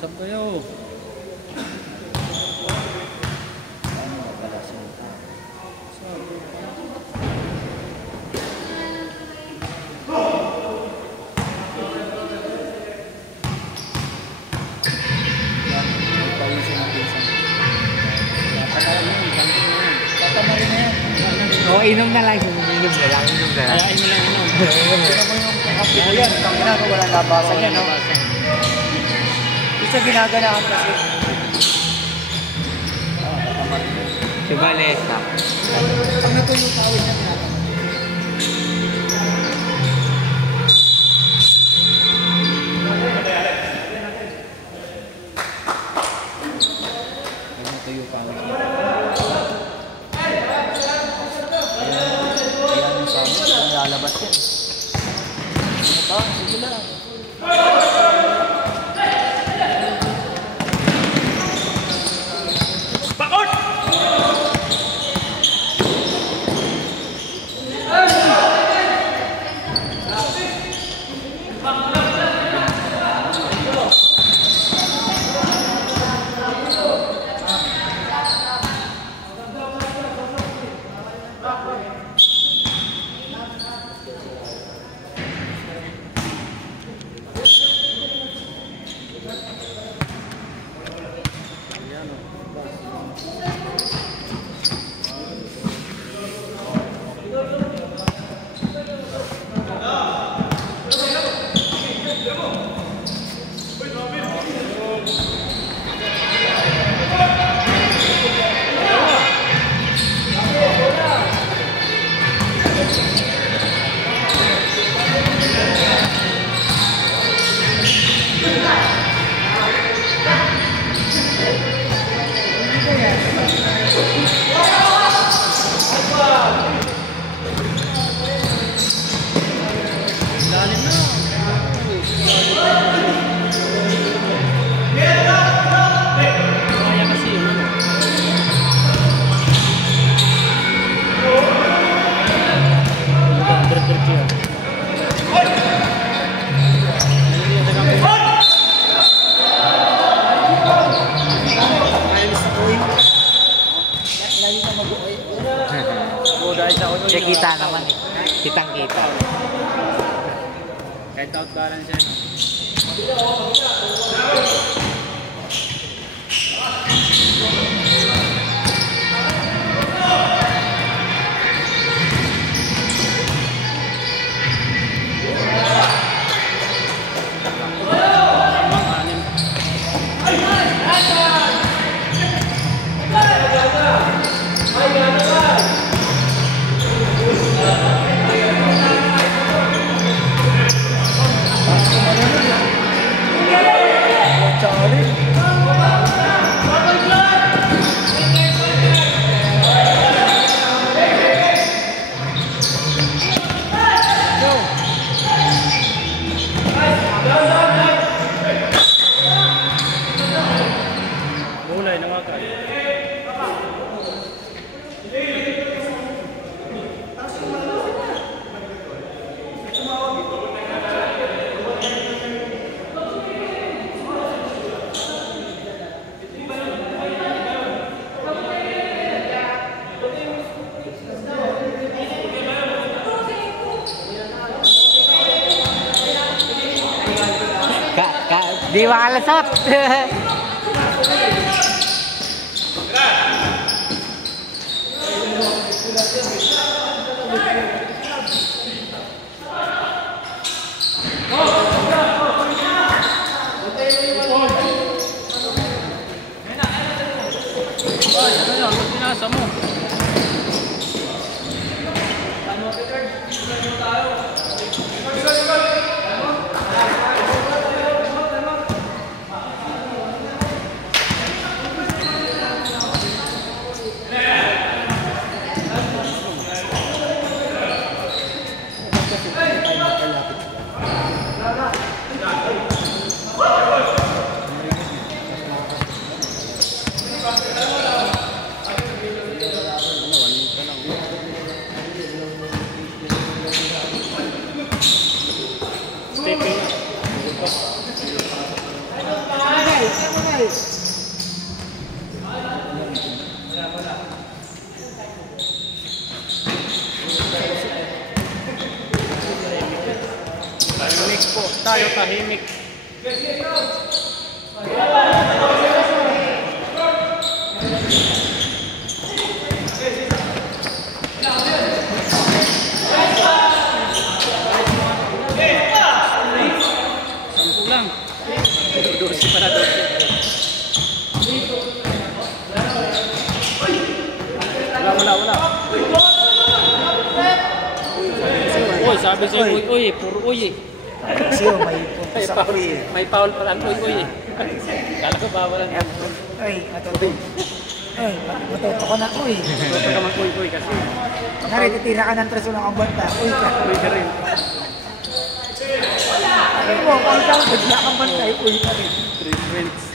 Sab kayo. Oo, inom na lang. Inom na lang. Ayain mo lang inom. Sino mo yung kapit ko yan? Tangina ko, walang labasan yan, no? Isa ginaganahan kasi. Si Vanessa. Pag natuloy yung tawid na ginagawa. Pag natuloy yung tawid na ayan yung sabi, kung lalabas yan. Ano ba? Sige lang. Siya kita naman eh. Kitang kita. Kahit out balance yan. Di makalasot. Ay, ano yan? Ba't pinasa mo? Tahimik po. Tayo tahimik. Sampu lang. 12 para 12. Wala. Uy, sabi siya, uy, puro uy eh. Siyo, may pupunta sa uwi. May foul pala ang uy eh. Kala ko bawalan yan. Ay, matuto. Ay, matuto ko na uy. Ito ka mag-uy kasi. Nari, titira ka ng traso ng banta. Uy ka. Uy ka rin. Ano mo, kung ikaw, bigla kang banta, uy ka rin. 3 points.